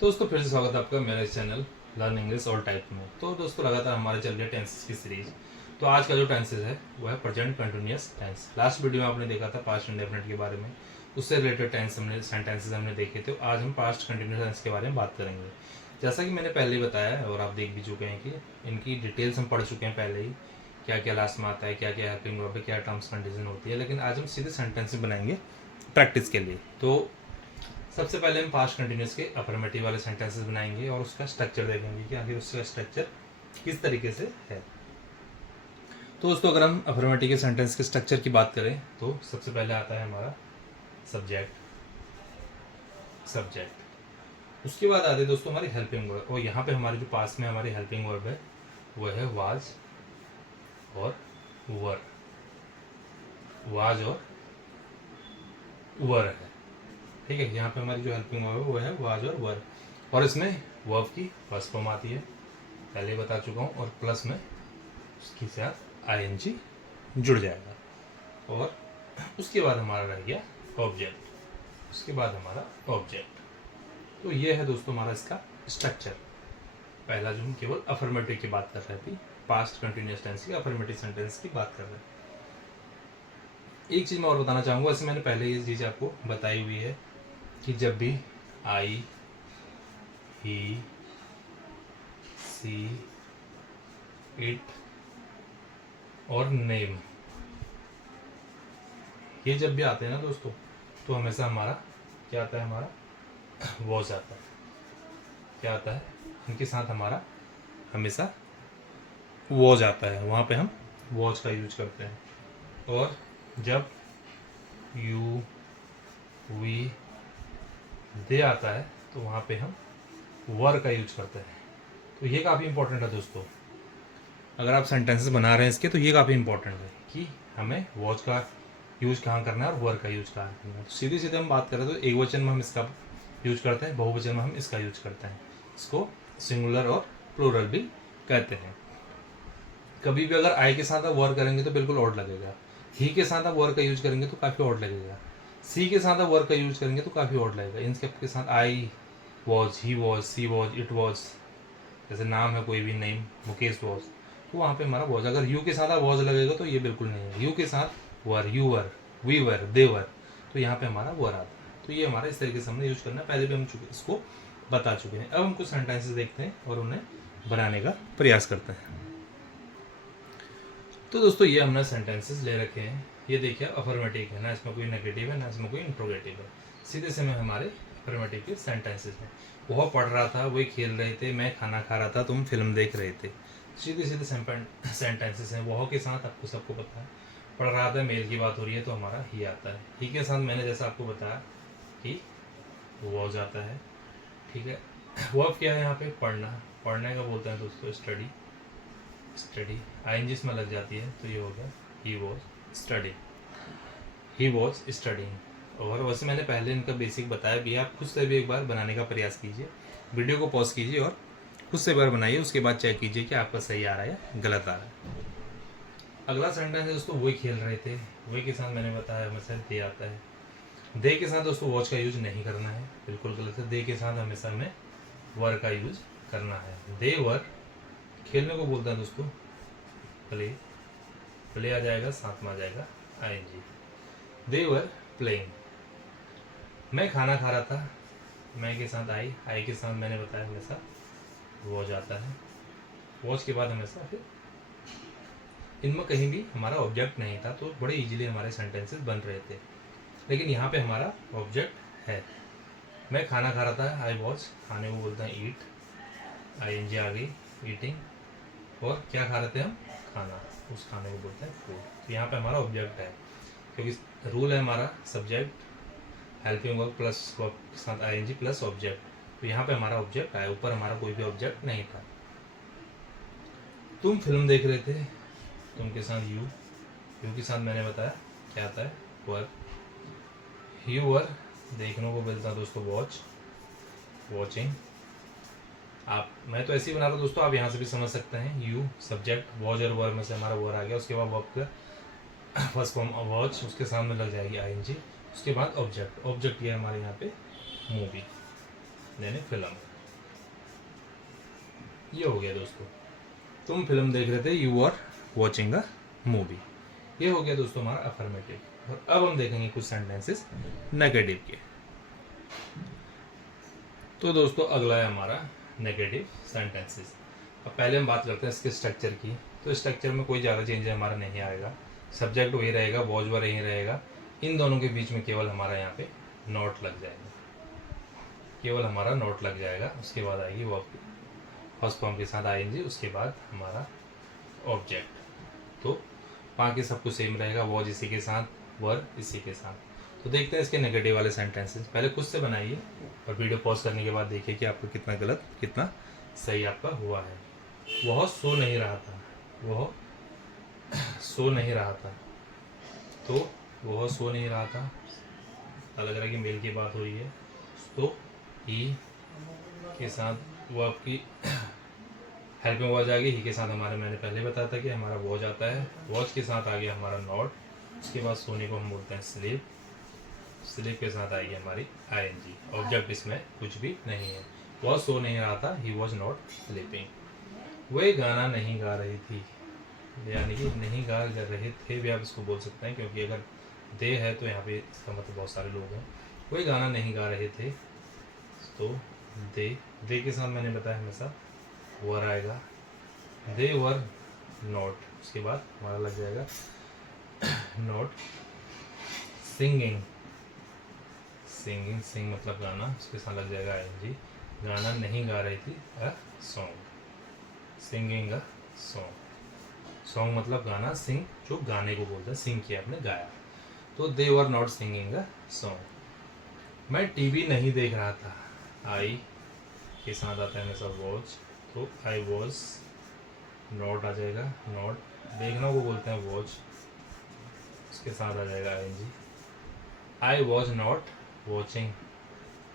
तो दोस्तों फिर से स्वागत है आपका मेरे channel learn English all type में। तो दोस्तों लगातार हमारे चल रही है टेंसेस की सीरीज। तो आज का जो टेंसेस है वो है present continuous tense. Last video में आपने देखा था पास्ट इंडेफिनिट के बारे में, उससे रिलेटेड सेंटेंसेस हमने देखे थे। आज हम पास्ट कंटिन्यूस टेंस के बारे में बात करेंगे। जैसा कि मैंने पहले ही बताया और आप देख भी चुके हैं कि इनकी डिटेल्स हम पढ़ चुके हैं पहले ही, क्या क्या लास्ट में आता है, क्या क्या हेल्पिंग वर्ब है, क्या टर्म्स कंडीशन होती है। लेकिन आज हम सीधे सेंटेंसेस बनाएंगे प्रैक्टिस के लिए। तो सबसे पहले हम पास्ट कंटिन्यूस के अफर्मेटिव वाले सेंटेंसेस बनाएंगे और उसका स्ट्रक्चर देखेंगे कि आखिर उसका स्ट्रक्चर किस तरीके से है। तो दोस्तों अगर हम अफर्मेटिव के सेंटेंस के स्ट्रक्चर की बात करें तो सबसे पहले आता है हमारा सब्जेक्ट। उसके बाद आते हैं दोस्तों हमारी हेल्पिंग वर्ब, और यहाँ पे हमारे जो पास में हमारी हेल्पिंग वर्ब है वो है वाज और वर। वाज और वर है, ठीक है। यहाँ पे हमारी जो हेल्पिंग वर्ब है वो है वाज और वर, और इसमें वर्ब की फर्स्ट फॉर्म आती है, पहले ही बता चुका हूँ, और प्लस में उसके साथ आईएनजी जुड़ जाएगा। और उसके बाद हमारा रह गया ऑब्जेक्ट। तो ये है दोस्तों हमारा इसका स्ट्रक्चर। पहला जो हम केवल अफर्मेटिव की बात कर रहे थे, पास्ट कंटिन्यूअस टेंस की अफर्मेटिव सेंटेंस की बात कर रहे हैं। एक चीज़ मैं और बताना चाहूँगा, वैसे मैंने पहले ये चीज़ आपको बताई हुई है कि जब भी आई, ही, सी, इट और नेम ये जब भी आते हैं ना दोस्तों, तो हमेशा हमारा क्या आता है, हमारा वॉज आता है। क्या आता है, इनके साथ हमारा हमेशा वॉज आता है, वहाँ पे हम वॉज का यूज करते हैं। और जब यू, वी, दे आता है तो वहाँ पे हम वर का यूज करते हैं। तो ये काफ़ी इंपॉर्टेंट है दोस्तों, अगर आप सेंटेंसेस बना रहे हैं इसके तो ये काफ़ी इंपॉर्टेंट है कि हमें वॉच का यूज कहाँ करना है और वर का यूज कहाँ करना है। तो सीधे सीधे हम बात करें तो एक वचन में हम इसका यूज करते हैं, बहुवचन में हम इसका यूज करते हैं। इसको सिंगुलर और प्लूरल भी कहते हैं। कभी भी अगर आई के साथ आप वर करेंगे तो बिल्कुल ऑड लगेगा, ही के साथ आप वर का यूज करेंगे तो काफ़ी ऑड लगेगा, सी के साथ आप वर का यूज करेंगे तो काफ़ी ऑड लगेगा। इन सब के साथ I was, he was, she was, it was, जैसे नाम है कोई भी, नेम मुकेश वॉज, तो वहाँ पे हमारा वॉज। अगर यू के साथ आप वॉज लगेगा तो ये बिल्कुल नहीं है। यू के साथ वर, यू वर, वी वर, दे वर, तो यहाँ पे हमारा वर आता है। तो ये हमारा इस तरीके से हमने यूज करना है, पहले भी हम इसको बता चुके हैं। अब हम कुछ सेंटेंसेस देखते हैं और उन्हें बनाने का प्रयास करते हैं। तो दोस्तों ये हमने सेंटेंसेस ले रखे हैं, ये देखिए अफर्मेटिव है ना, इसमें कोई नेगेटिव है ना इसमें कोई इंट्रोगेटिव है, सीधे से में हमारे अफर्मेटिव के सेंटेंसेस हैं। वह पढ़ रहा था, वही खेल रहे थे, मैं खाना खा रहा था, तुम फिल्म देख रहे थे। सीधे सीधे सेंटेंसेस हैं। वह के साथ आपको सबको पता है, पढ़ रहा था, मेल की बात हो रही है तो हमारा ही आता है। ही के साथ मैंने जैसा आपको बताया कि वो जाता है, ठीक है। वर्ब क्या है यहाँ पे, पढ़ना, पढ़ने का बोलते हैं दोस्तों स्टडी। आईएनजी इसमें लग जाती है तो ये हो गया ही वॉज स्टडीइंग। और वैसे मैंने पहले इनका बेसिक बताया भी है, आप खुद से भी एक बार बनाने का प्रयास कीजिए, वीडियो को पॉज कीजिए और खुद से एक बार बनाइए, उसके बाद चेक कीजिए कि आपका सही आ रहा है या गलत आ रहा है। अगला सेंटेंस है दोस्तों, वही खेल रहे थे, वही के साथ मैंने बताया हमेशा दे आता है। दे के साथ दोस्तों वॉच का यूज नहीं करना है, बिल्कुल गलत है। दे के साथ हमेशा हमें वर का यूज करना है। दे वर खेलने को बोलता है दोस्तों, प्ले आ जाएगा, साथ में आ जाएगा आईएनजी। They were playing. मैं खाना खा रहा था, मैं के साथ आई के साथ मैंने बताया हमेशा वॉच आता है। वॉच के बाद हमेशा फिर इनमें कहीं भी हमारा ऑब्जेक्ट नहीं था, तो बड़े इजीली हमारे सेंटेंसेस बन रहे थे। लेकिन यहाँ पे हमारा ऑब्जेक्ट है। मैं खाना खा रहा था, आई वॉच, खाने को बोलते हैं ईट, आईएनजी आ गई, ईटिंग। और क्या खा रहे थे हम, खाना, उस खाने को बोलते हैं फूड। तो यहाँ पे हमारा ऑब्जेक्ट है, क्योंकि रूल है हमारा subject helping verb plus verb के साथ आईएनजी प्लस ऑब्जेक्ट। तो यहाँ पे हमारा ऑब्जेक्ट आया, ऊपर हमारा कोई भी ऑब्जेक्ट नहीं था। तुम फिल्म देख रहे थे, तुम के साथ यू के साथ मैंने बताया क्या आता है, वर। यू वर देखने को मिलता है दोस्तों वॉचिंग। आप, मैं तो ऐसे ही बना रहा हूँ दोस्तों, आप यहाँ से भी समझ सकते हैं। यू सब्जेक्ट, वॉच और वर में से हमारा वर आ गया, उसके बाद वर्ब का फर्स्ट फॉर्म वॉच, उसके सामने लग जाएगी आईएनजी, उसके बाद ऑब्जेक्ट ये हमारे यहाँ पे मूवी यानी फिल्म। ये हो गया दोस्तों, तुम फिल्म देख रहे थे, you are watching a movie. ये हो गया दोस्तों हमारा अफर्मेटिव। और अब हम देखेंगे कुछ सेंटेंसेस नेगेटिव के। तो दोस्तों अगला है हमारा नेगेटिव सेंटेंसेस। अब पहले हम बात करते हैं इसके स्ट्रक्चर की। तो स्ट्रक्चर में कोई ज़्यादा चेंज हमारा नहीं आएगा, सब्जेक्ट वही रहेगा, वॉज वही रहेगा, इन दोनों के बीच में केवल हमारा यहाँ पे नोट लग जाएगा, केवल हमारा नोट लग जाएगा। उसके बाद आएगी वर्ब की फर्स्ट फॉर्म के साथ आएंगे, उसके बाद हमारा ऑब्जेक्ट। तो बाकी सब कुछ सेम रहेगा, वॉज इसी के साथ, वर्ब इसी के साथ। तो देखते हैं इसके नेगेटिव वाले सेंटेंसेस। पहले खुद से बनाइए और वीडियो पॉज करने के बाद देखिए कि आपको कितना गलत कितना सही आपका हुआ है। वह सो नहीं रहा था, वह सो नहीं रहा था। तो वह सो नहीं रहा था, लग रहा है कि मेल की बात हो रही है। तो ही के साथ वो आपकी हेल्पिंग वॉज आ गई, ही के साथ हमारे, मैंने पहले बताया था कि हमारा वॉज आता है, वॉच के साथ आ गया हमारा नॉट। उसके बाद सोने को हम बोलते हैं स्लीप, स्लीप के साथ आएगी हमारी आईएनजी। ऑब्जेक्ट इसमें कुछ भी नहीं है, वह सो नहीं रहा था, ही वॉज नॉट स्लीपिंग। वे गाना नहीं गा रही थी, यानी कि नहीं गा रहे थे भी आप इसको बोल सकते हैं, क्योंकि अगर दे है तो यहाँ पे इसका मतलब बहुत सारे लोग हैं। वे गाना नहीं गा रहे थे, तो दे के साथ मैंने बताया हमेशा वर आएगा, दे वर नॉट। उसके बाद हमारा लग जाएगा नॉट सिंगिंग, सिंगिंग सिंग मतलब गाना, उसके साथ लग जाएगा आईएनजी। गाना नहीं गा रही थी, a song, singing a song. Song मतलब गाना, सिंग जो गाने को बोलते हैं, सिंग किया आपने, गाया। तो they were not singing a song. मैं टीवी नहीं देख रहा था, आई के साथ आता है हमेशा वॉच, तो आई वॉज नॉट आ जाएगा, नॉट देखना को बोलते हैं वॉच, उसके साथ आ जाएगा ING. I was not watching,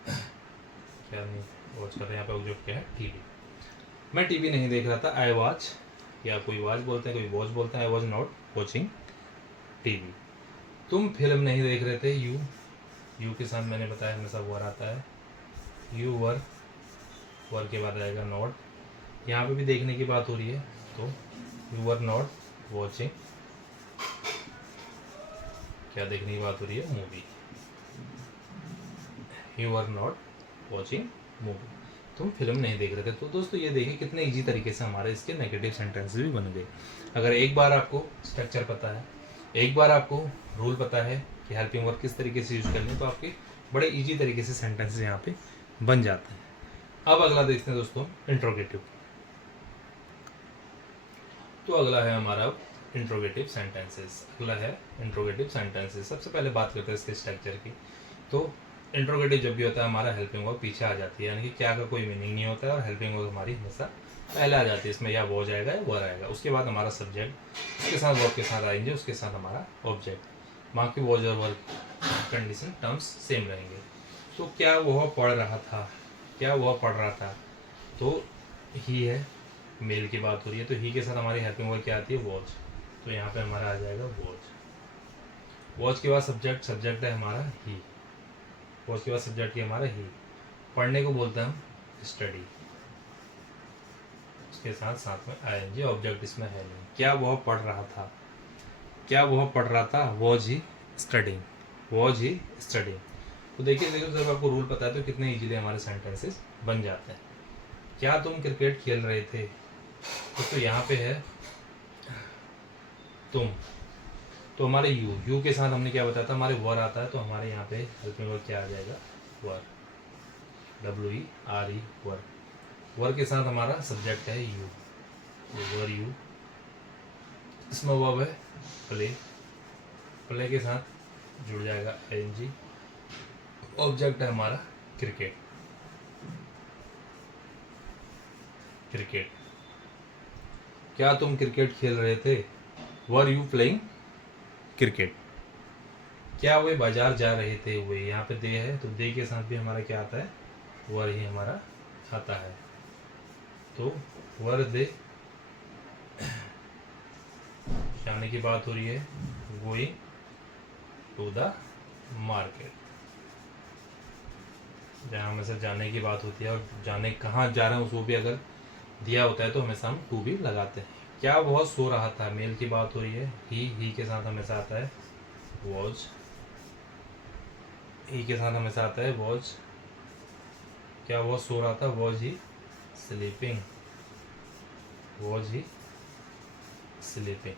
क्या नहीं वॉच कर रहे हैं यहाँ पे, ऑब्जेक्ट क्या है, टीवी। मैं टीवी नहीं देख रहा था, आई वॉच, या कोई वॉच बोलते हैं, कोई वॉच बोलते हैं, आई वॉज नॉट वॉचिंग टीवी। तुम फिल्म नहीं देख रहे थे, यू के साथ मैंने बताया हमेशा वर आता है, यू वर, वर के बाद आएगा नॉट। यहाँ पे भी देखने की बात हो रही है, तो यू वर नॉट वॉचिंग, क्या देखने की बात हो रही है, movie. You are not watching movie, तुम फिल्म नहीं देख रहे थे। तो दोस्तों ये देखिए कितने इजी तरीके से हमारे इसके नेगेटिव सेंटेंस भी बन गए। अगर एक बार आपको स्ट्रक्चर पता है, एक बार आपको रूल पता है कि हेल्पिंग वर्ब किस तरीके से यूज करनी है, तो आपके बड़े इजी तरीके से सेंटेंसेस यहाँ पे बन जाते हैं। अब अगला देखते हैं दोस्तों इंट्रोगेटिव। तो अगला है हमारा इंट्रोगेटिव सेंटेंसेस। अगला है इंट्रोगेटिव सेंटेंसेस। सबसे पहले बात करते हैं इसके स्ट्रक्चर की। तो इंट्रोगेटिव जब भी होता है हमारा हेल्पिंग वर्ब पीछे आ जाती है, यानी कि क्या का कोई मीनिंग नहीं होता है, और हेल्पिंग वर्ब हमारी हमेशा पहले आ जाती है। इसमें या वो जाएगा या वर आएगा, उसके बाद हमारा सब्जेक्ट, उसके साथ वर्ब के साथ आएंगे, उसके साथ हमारा ऑब्जेक्ट। बाकी वॉज और वर्ब कंडीशन टर्म्स सेम रहेंगे। तो क्या वह पढ़ रहा था, क्या वह पढ़ रहा था, तो ही है, मेल की बात हो रही है, तो ही के साथ हमारी हेल्पिंग वर्ब क्या आती है, वॉच। तो यहाँ पे हमारा आ जाएगा वॉच। वॉच के बाद सब्जेक्ट, सब्जेक्ट है हमारा ही, वॉच के बाद सब्जेक्ट है हमारा ही। पढ़ने को बोलते हैं हम स्टडी, उसके साथ साथ में आईएनजी, ऑब्जेक्ट इसमें है नहीं। क्या वह पढ़ रहा था, क्या वह पढ़ रहा था, was he studying, was he studying. तो देखिए जब आपको रूल पता है तो कितने इजीली हमारे सेंटेंसेस बन जाते हैं। क्या तुम क्रिकेट खेल रहे थे, तो यहाँ पे है तुम, तो हमारे यू के साथ हमने क्या बताया था, हमारे वर आता है, तो हमारे यहाँ पे हेल्पिंग वर्ब क्या आ जाएगा, वर, WERE, वर। वर के साथ हमारा सब्जेक्ट है यू, वर यू। इसमें वर्ब है प्ले, प्ले के साथ जुड़ जाएगा ING। ऑब्जेक्ट है हमारा क्रिकेट, क्रिकेट। क्या तुम क्रिकेट खेल रहे थे, वर यू प्लेइंग क्रिकेट। क्या वे बाजार जा रहे थे, वे यहाँ पे दे है, तो दे के साथ भी हमारा क्या आता है, वर ही हमारा आता है। तो वर दे जाने की बात हो रही है, गोइंग टू द मार्केट, जहाँ हमेशा जाने की बात होती है, और जाने कहाँ जा रहे हैं उसको भी अगर दिया होता है तो हमेशा हम टू भी लगाते हैं। क्या वह सो रहा था, मेल की बात हो रही है, ही के साथ हमेशा आता है वॉज, ही के साथ हमेशा आता है वॉज। क्या वह सो रहा था, was he sleeping, was he sleeping.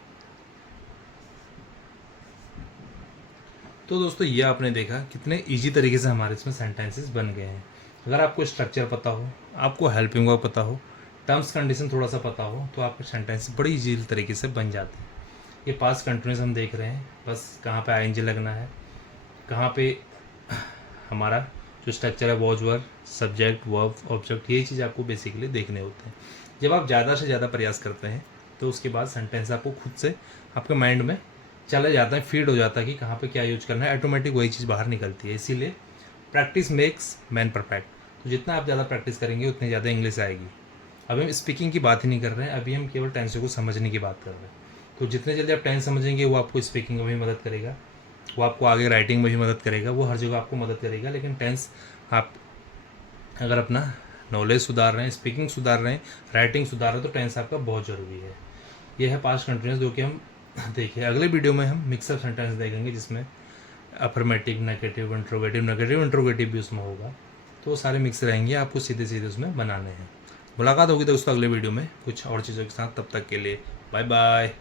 तो दोस्तों ये आपने देखा कितने इजी तरीके से हमारे इसमें सेंटेंसेस बन गए हैं। अगर आपको स्ट्रक्चर पता हो, आपको हेल्पिंग वर्ब पता हो, टर्म्स कंडीशन थोड़ा सा पता हो, तो आपके सेंटेंस बड़ी इजी तरीके से बन जाते हैं। ये पास्ट कंटिन्यूस हम देख रहे हैं, बस कहाँ पे आईएनजी लगना है, कहाँ पे हमारा जो स्ट्रक्चर है was verb, subject, verb, object, ये चीज़ आपको बेसिकली देखने होते हैं। जब आप ज़्यादा से ज़्यादा प्रयास करते हैं तो उसके बाद सेंटेंस आपको खुद से आपके माइंड में चला जाता है, फीड हो जाता है कि कहाँ पे क्या यूज करना है, ऑटोमेटिक वही चीज़ बाहर निकलती है। इसीलिए प्रैक्टिस मेक्स मैन परफेक्ट। तो जितना आप ज़्यादा प्रैक्टिस करेंगे उतनी ज़्यादा इंग्लिश आएगी। अभी हम स्पीकिंग की बात ही नहीं कर रहे हैं, अभी हम केवल टेंसों को समझने की बात कर रहे हैं। तो जितने जल्दी आप टेंस समझेंगे वो आपको स्पीकिंग में भी मदद करेगा, वो आपको आगे राइटिंग में भी मदद करेगा, वो हर जगह आपको मदद करेगा। लेकिन टेंस आप अगर अपना नॉलेज सुधार रहे हैं, स्पीकिंग सुधार रहे हैं, राइटिंग सुधार रहे हैं, तो टेंस आपका बहुत ज़रूरी है। यह है पास्ट कंटिन्यूस, जो कि हम देखिए अगले वीडियो में हम मिक्सअप सेंटेंस देखेंगे जिसमें अफर्मेटिव, नेगेटिव, इंट्रोगेटिव भी उसमें होगा। तो वो सारे मिक्स रहेंगे, आपको सीधे सीधे उसमें बनाने हैं। मुलाकात होगी दोस्तों अगले वीडियो में कुछ और चीज़ों के साथ। तब तक के लिए बाय बाय।